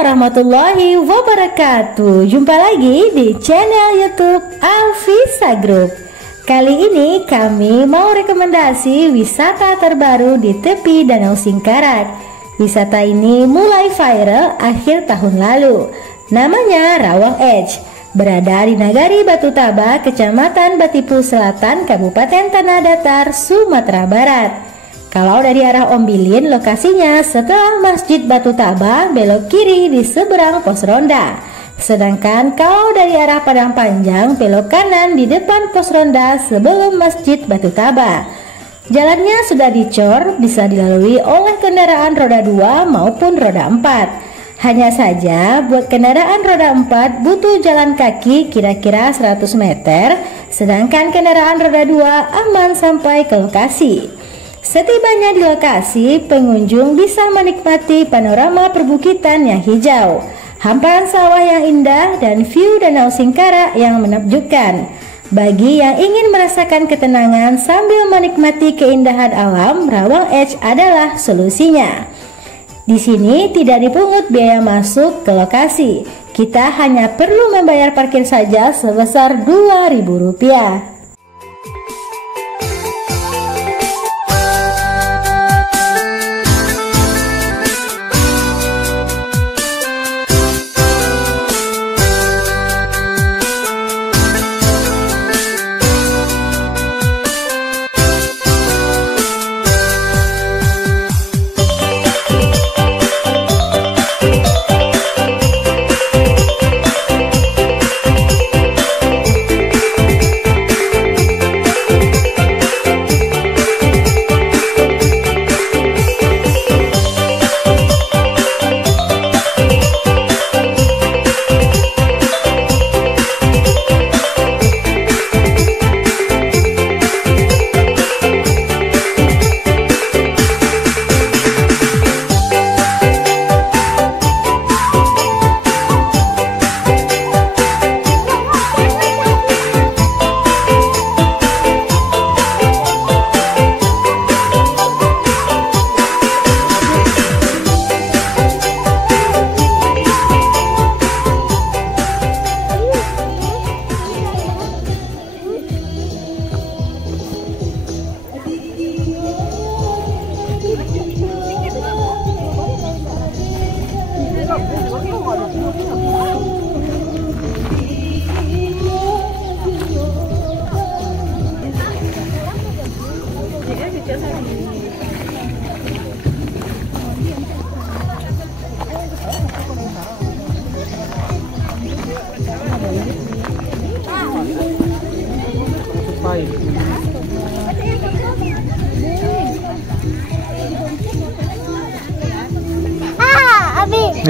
warahmatullahi wabarakatuh. Jumpa lagi di channel YouTube Alvisa Group. Kali ini kami mau rekomendasi wisata terbaru di tepi Danau Singkarak. Wisata ini mulai viral akhir tahun lalu. Namanya Rawang Edge. Berada di Nagari Batu Taba, Kecamatan Batipu Selatan, Kabupaten Tanah Datar, Sumatera Barat. Kalau dari arah Ombilin, lokasinya setelah Masjid Batu Taba, belok kiri di seberang pos ronda. Sedangkan kalau dari arah Padang Panjang, belok kanan di depan pos ronda sebelum Masjid Batu Taba. Jalannya sudah dicor, bisa dilalui oleh kendaraan roda 2 maupun roda 4. Hanya saja buat kendaraan roda 4 butuh jalan kaki kira-kira 100 meter, sedangkan kendaraan roda 2 aman sampai ke lokasi. Setibanya di lokasi, pengunjung bisa menikmati panorama perbukitan yang hijau, hamparan sawah yang indah, dan view Danau Singkarak yang menakjubkan. Bagi yang ingin merasakan ketenangan sambil menikmati keindahan alam, Rawang Edge adalah solusinya. Di sini tidak dipungut biaya masuk ke lokasi. Kita hanya perlu membayar parkir saja sebesar Rp2.000.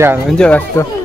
Ya, lanjutlah tuh.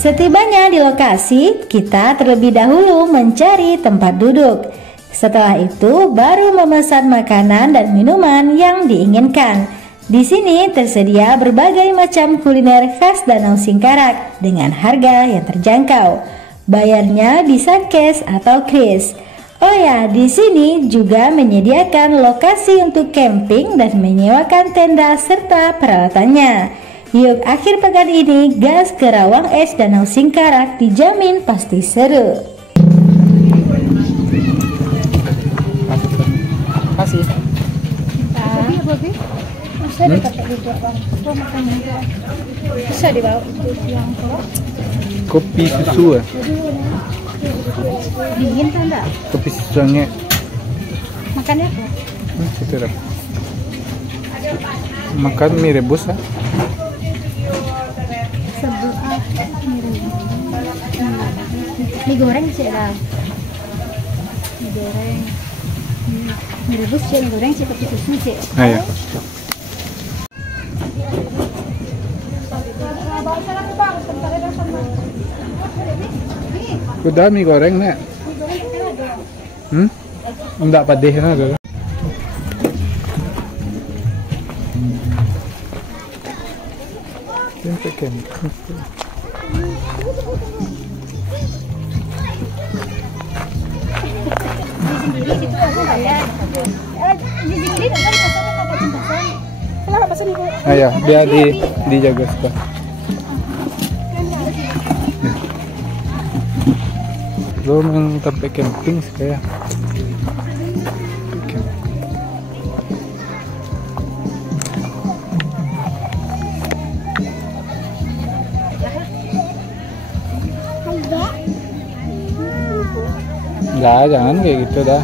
Setibanya di lokasi, kita terlebih dahulu mencari tempat duduk. Setelah itu, baru memesan makanan dan minuman yang diinginkan. Di sini tersedia berbagai macam kuliner khas Danau Singkarak dengan harga yang terjangkau. Bayarnya bisa cash atau kris. Oh ya, di sini juga menyediakan lokasi untuk camping dan menyewakan tenda serta peralatannya. Yuk, akhir pekan ini gas ke Rawang Edge Danau Singkarak, dijamin pasti seru. Kasih. Bisa dibawa yang Kopi susu ya? dingin kan enggak? Kopi susunya. Makannya apa? Situ dah. Makan mie rebus ya? Mie goreng sih ada. Mie goreng. Merebus dan goreng seperti susu sih. Ayo. Udah mie goreng nek. Enggak padeh na dulu. Tempekan. Ayo, biar dijaga suka. Lo memang tempat camping sekaya. Enggak, jangan kayak gitu dah.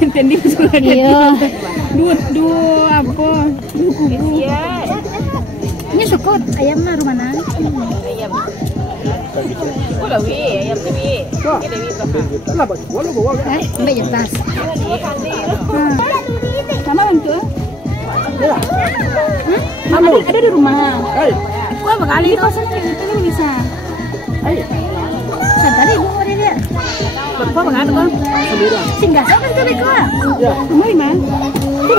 Entendi sudah iya. Dua apa? Iya. Ini sukut ayamnya rumah nang. Ayam. Boleh wi, ayam tu wi. Kita wi apa? Lah boleh boleh. Ambil je tas. Sama bantu. Ya. Ada di rumah. Gua bakal itu itu bisa. Tadi ibu mau dia. Bapak mengat kan? Singgah sama kan tadi kau? Ya. Mau mana?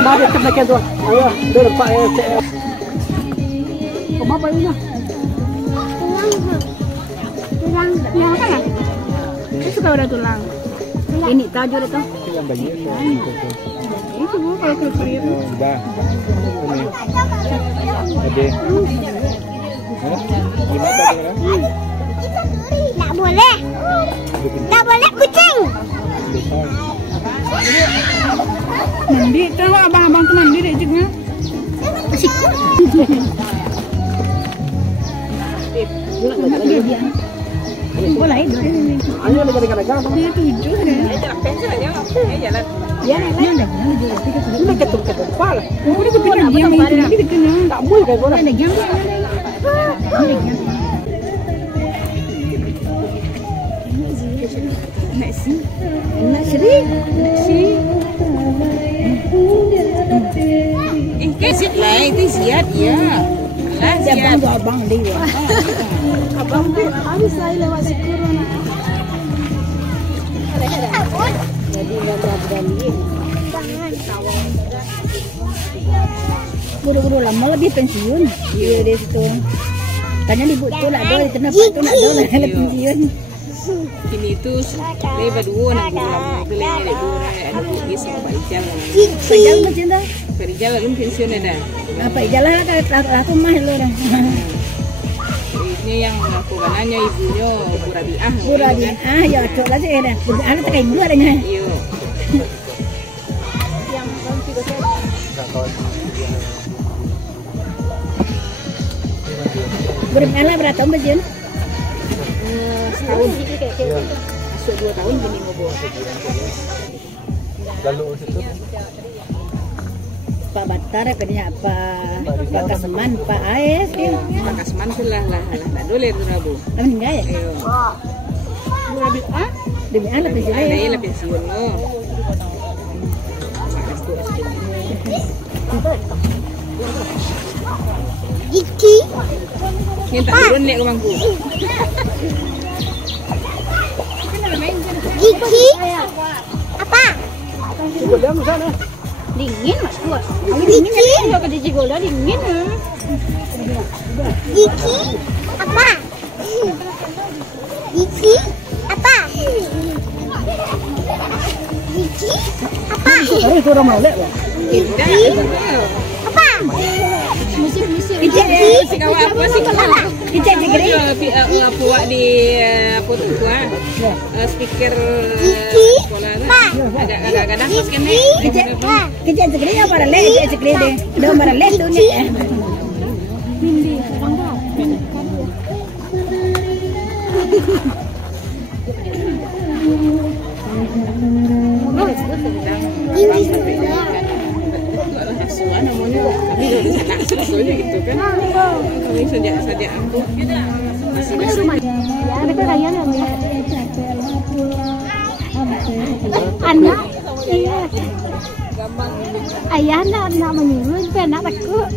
Bapak kita nak tu. Ayo, berapa ya? Kau apa ini? Tulang. Tulang apa? Itu suka udah tulang. Ini tahu ada tu. Yang banyak. Itu bu kalau kelupur itu. Dah. Ini. Ada. Gimana tu? Tak boleh. Tak boleh kucing. Mandi, tahu abang-abang tu mandi dek jengnya. Asik. Boleh itu. Ayo dekat-dekat. Dia 7 dah. Ya, nak ketuk-ketuk kepala. Ini kepikiran dia ini dikena. Tak boleh kau orang. Ada jam dia. Nasi. Nasi. Kesit lah itu siap ya. Lah siap abang dia. Abang tu habis saya lewat corona. Jadi berat-berat ni. Buru-buru lama lebih pensiun. Dia di situ. Tanya di buku lah ada, di tengah tu nak ada lah pensiun. Kini tu dia berdua nak pulang tu lagi ada dua ada pergi sama Pak Ijal. Pak Ijal macam dah. Pak Ijal belum pensiun ada. Pak Ijal lah kalau aku mah lo dah. Ini yang aku kanannya ibunya Bu Rabiah. Bu Rabiah ya cok lah sih dah. Bu Rabiah tak kayak ibu adanya. Iya. Yang tiga saya. Berapa berapa tahun berjen? Setahun. Masuk 2 tahun gini ngobrol. Lalu situ. Pak Batar pedenya apa? Pak Kasman, Pak AS ya. Pak Kasman tu lah tak boleh tu Rabu. Dah meninggal ya? Lebih lebih pensiun. Ada yang pensiun lo. Iki. Yang tak turun naik ke bangku. Iki. Apa? Cuba diam sana. Dingin mas gua. Dingin ya kalau di Cigola dingin. Gigi apa? Gigi apa? Gigi apa? Itu orang molek loh. Apa? Musim-musim. Si kawa apa sih kalau Kita segera. buat di apa tuh speaker sekolah ada kadang-kadang pas kan Kita segera ya para leh, kita segera deh. Dah para leh tu ni. asuhan namanya tapi dari sana sudah gitu kan kami sejak aku masih Anak, iya. Ayah nak menyuruh, nak takut.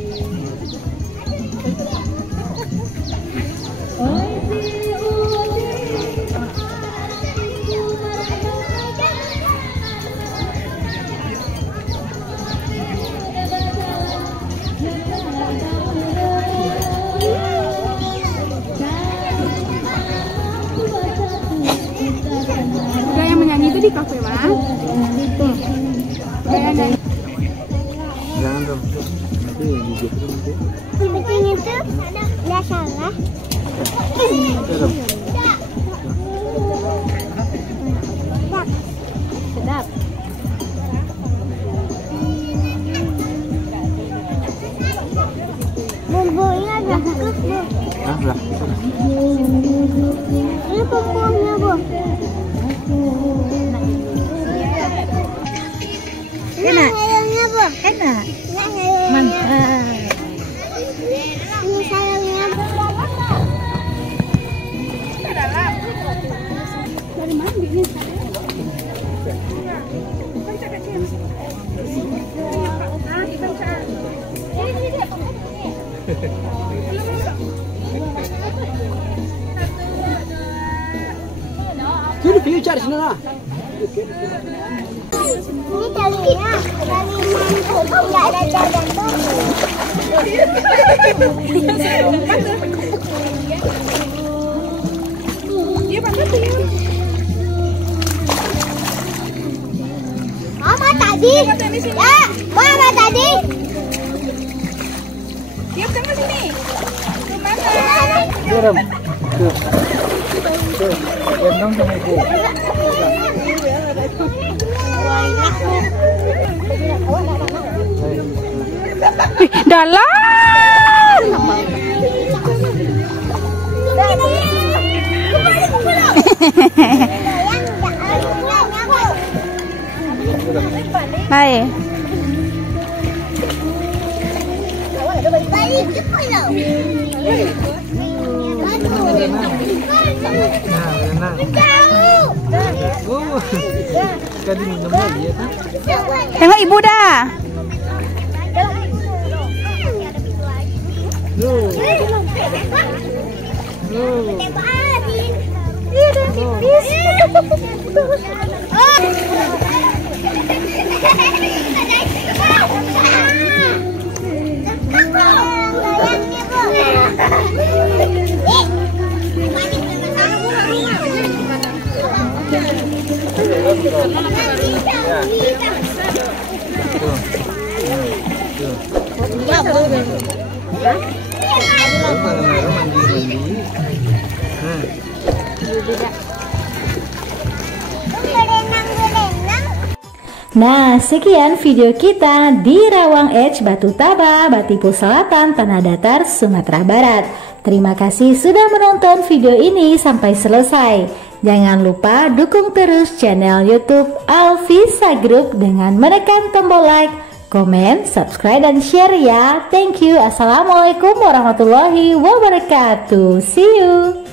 Yang menyanyi itu di kafe mas. Itu. Jangan dong. Nanti gigit tuh nanti. Yang penting itu nggak salah. Sedap. Bumbunya agak bagus bu. Ah lah. Ini bumbunya bu. Enak. Sayangnya bu. Enak. Sayangnya. Mantap. Ini sayangnya bu. Dari mana ini? Sini piu cari sini lah. Ini talinya, tali mantu, nggak ada jalan tuh. Mama tadi, ya, mama tadi. Tiap sama sini. Kirim. Tuh. Tuh. Gendong sama ibu. Dalam. Baik. Oh. Kan diminum lagi ya kan? Tengok ibu dah. Loh. Nah, sekian video kita di Rawang Edge, Batu Taba, Batipu Selatan, Tanah Datar, Sumatera Barat. Terima kasih sudah menonton video ini sampai selesai. Jangan lupa dukung terus channel YouTube Alfisa Group dengan menekan tombol like, komen, subscribe, dan share ya. Thank you. Assalamualaikum warahmatullahi wabarakatuh. See you.